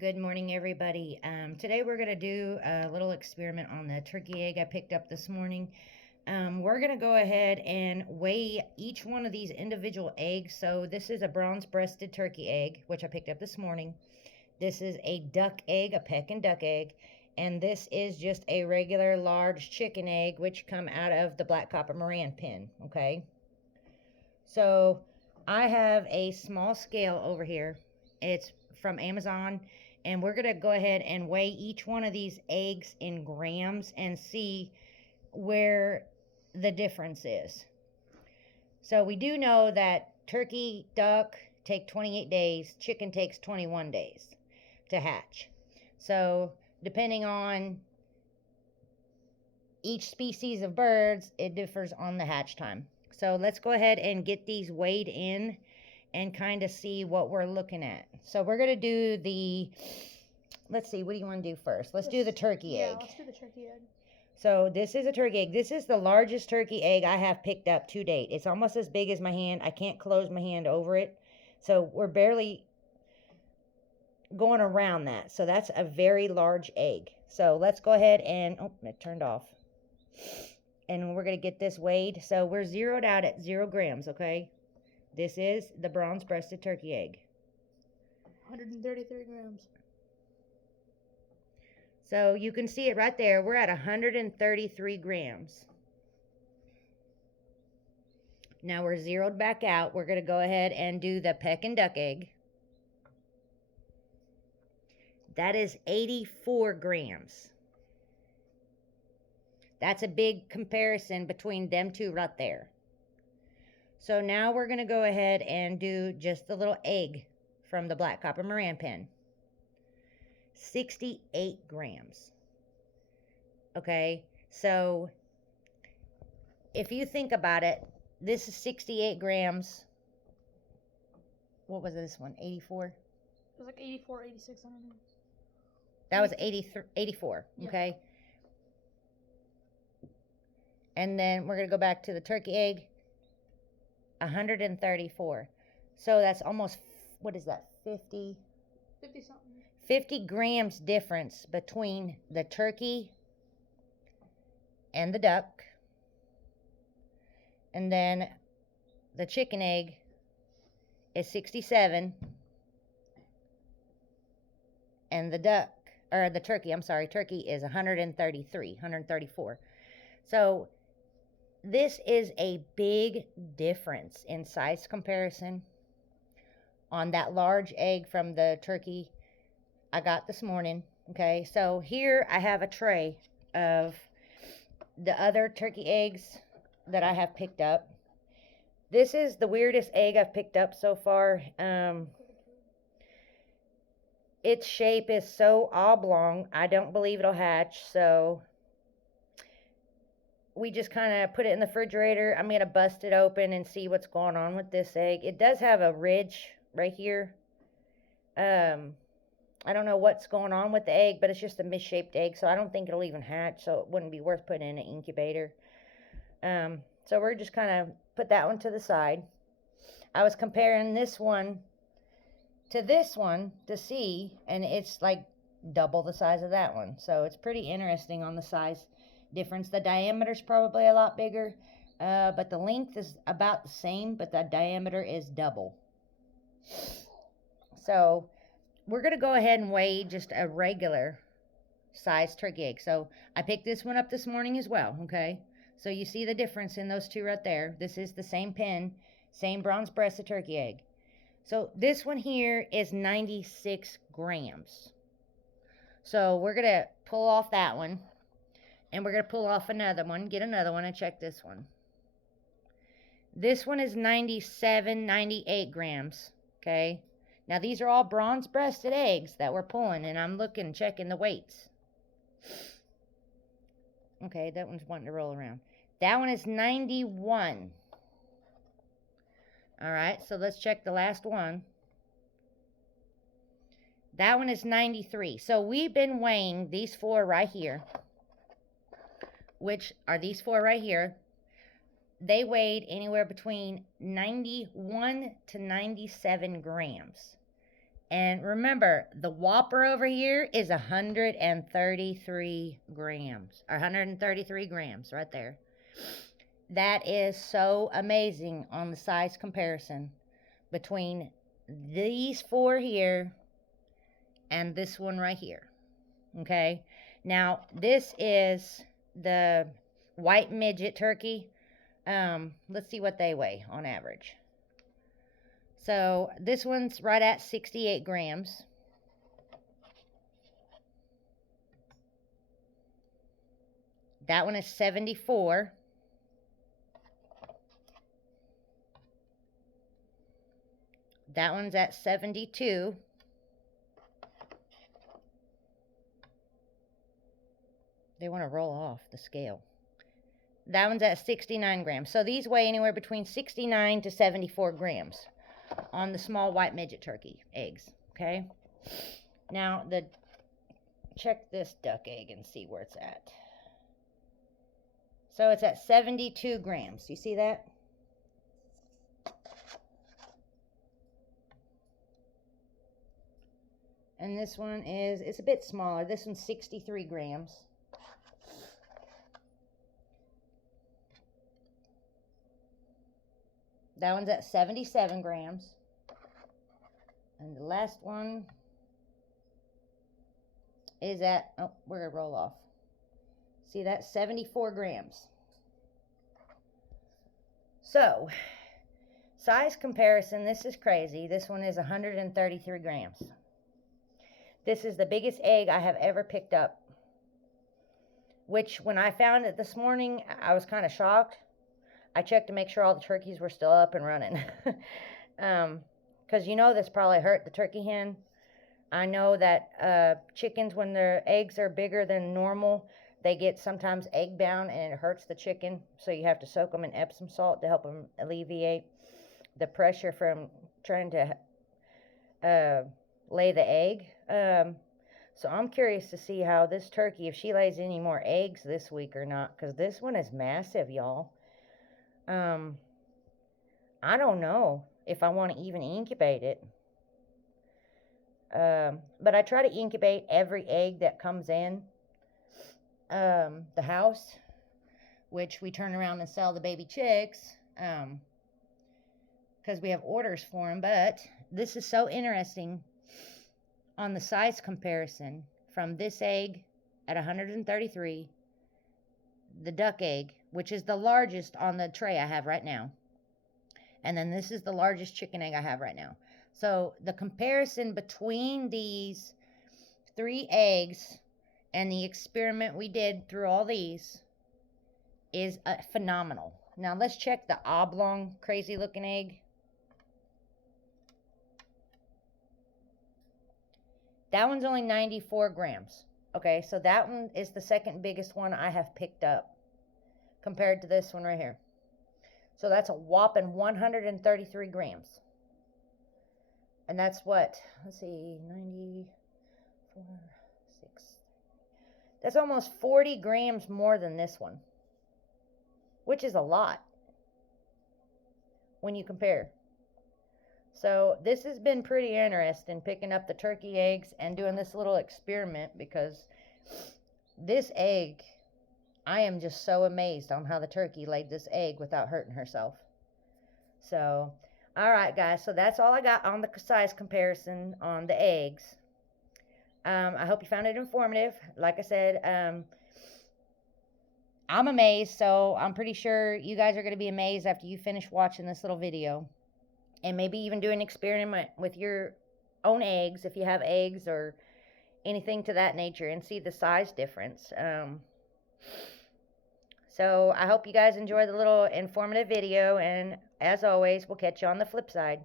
Good morning, everybody. Today we're going to do a little experiment on the turkey egg I picked up this morning. We're going to go ahead and weigh each one of these individual eggs. So this is a bronze-breasted turkey egg, which I picked up this morning. This is a duck egg, a Pekin duck egg. And this is just a regular large chicken egg, which come out of the black copper Moran pen, okay? So I have a small scale over here. It's from Amazon, and we're going to go ahead and weigh each one of these eggs in grams and see where the difference is. So we do know that turkey, duck take 28 days, chicken takes 21 days to hatch. So depending on each species of birds, it differs on the hatch time. So let's go ahead and get these weighed in and kind of see what we're looking at. So we're going to do let's see, what do you want to do first? Let's do the turkey egg. Yeah, let's do the turkey egg. So this is a turkey egg. This is the largest turkey egg I have picked up to date. It's almost as big as my hand. I can't close my hand over it. So we're barely going around that. So that's a very large egg. So let's go ahead and, oh, it turned off. And we're going to get this weighed. So we're zeroed out at 0 grams, okay? This is the bronze-breasted turkey egg. 133 grams. So you can see it right there. We're at 133 grams. Now we're zeroed back out. We're going to go ahead and do the Pekin duck egg. That is 84 grams. That's a big comparison between them two right there. So now we're going to go ahead and do just the little egg from the black copper Moran pen. 68 grams. Okay, so if you think about it, this is 68 grams. What was this one? 84? It was like 84, 86, I don't know. That was 84, okay? And then we're going to go back to the turkey egg. 134. So that's almost, what is that, 50? 50 something. 50 grams difference between the turkey and the duck. And then the chicken egg is 67. And the turkey is 133, 134. So this is a big difference in size comparison on that large egg from the turkey I got this morning. Okay, so here I have a tray of the other turkey eggs that I have picked up. This is the weirdest egg I've picked up so far. Its shape is so oblong, I don't believe it'll hatch, so we just kind of put it in the refrigerator. I'm going to bust it open and see what's going on with this egg. It does have a ridge right here. I don't know what's going on with the egg, but it's just a misshaped egg, so I don't think it'll even hatch, so it wouldn't be worth putting in an incubator. So we're just kind of put that one to the side. I was comparing this one to this one to see, and it's like double the size of that one. So it's pretty interesting on the size difference. The diameter is probably a lot bigger, but the length is about the same, but the diameter is double. So we're going to go ahead and weigh just a regular size turkey egg. So I picked this one up this morning as well, okay? So you see the difference in those two right there. This is the same pen, same bronze-breasted turkey egg. So this one here is 96 grams. So we're going to pull off that one. And we're going to pull off another one, get another one, and check this one. This one is 97, 98 grams, okay? Now, these are all bronze-breasted eggs that we're pulling, and I'm looking, checking the weights. Okay, that one's wanting to roll around. That one is 91. All right, so let's check the last one. That one is 93. So we've been weighing these four right here, which are these four right here. They weighed anywhere between 91 to 97 grams. And remember, the Whopper over here is 133 grams. Or 133 grams right there. That is so amazing on the size comparison between these four here and this one right here. Okay. Now, this is the white midget turkey. Let's see what they weigh on average. So this one's right at 68 grams. That one is 74. That one's at 72. They want to roll off the scale. That one's at 69 grams. So these weigh anywhere between 69 to 74 grams on the small white midget turkey eggs. Okay. Now check this duck egg and see where it's at. So it's at 72 grams. You see that? And this one it's a bit smaller. This one's 63 grams. That one's at 77 grams. And the last one is at, oh, we're going to roll off. See, that's 74 grams. So, size comparison, this is crazy. This one is 133 grams. This is the biggest egg I have ever picked up. Which, when I found it this morning, I was kind of shocked. I checked to make sure all the turkeys were still up and running. Because you know this probably hurt the turkey hen. I know that chickens, when their eggs are bigger than normal, they get sometimes egg bound and it hurts the chicken. So you have to soak them in Epsom salt to help them alleviate the pressure from trying to lay the egg. So I'm curious to see how this turkey, if she lays any more eggs this week or not. Because this one is massive, y'all. I don't know if I want to even incubate it. But I try to incubate every egg that comes in the house, which we turn around and sell the baby chicks, because we have orders for them. But this is so interesting on the size comparison from this egg at 133, the duck egg, which is the largest on the tray I have right now, and then this is the largest chicken egg I have right now. So the comparison between these three eggs and the experiment we did through all these is phenomenal. Now let's check the oblong, crazy looking egg. That one's only 94 grams. Okay, so that one is the second biggest one I have picked up compared to this one right here. So that's a whopping 133 grams. And that's what, let's see, 94, 6. That's almost 40 grams more than this one, which is a lot when you compare. So this has been pretty interesting, picking up the turkey eggs and doing this little experiment, because this egg, I am just so amazed on how the turkey laid this egg without hurting herself. So, all right, guys. So that's all I got on the size comparison on the eggs. I hope you found it informative. Like I said, I'm amazed. So I'm pretty sure you guys are going to be amazed after you finish watching this little video. And maybe even do an experiment with your own eggs, if you have eggs or anything to that nature, and see the size difference. So I hope you guys enjoy the little informative video, and as always, we'll catch you on the flip side.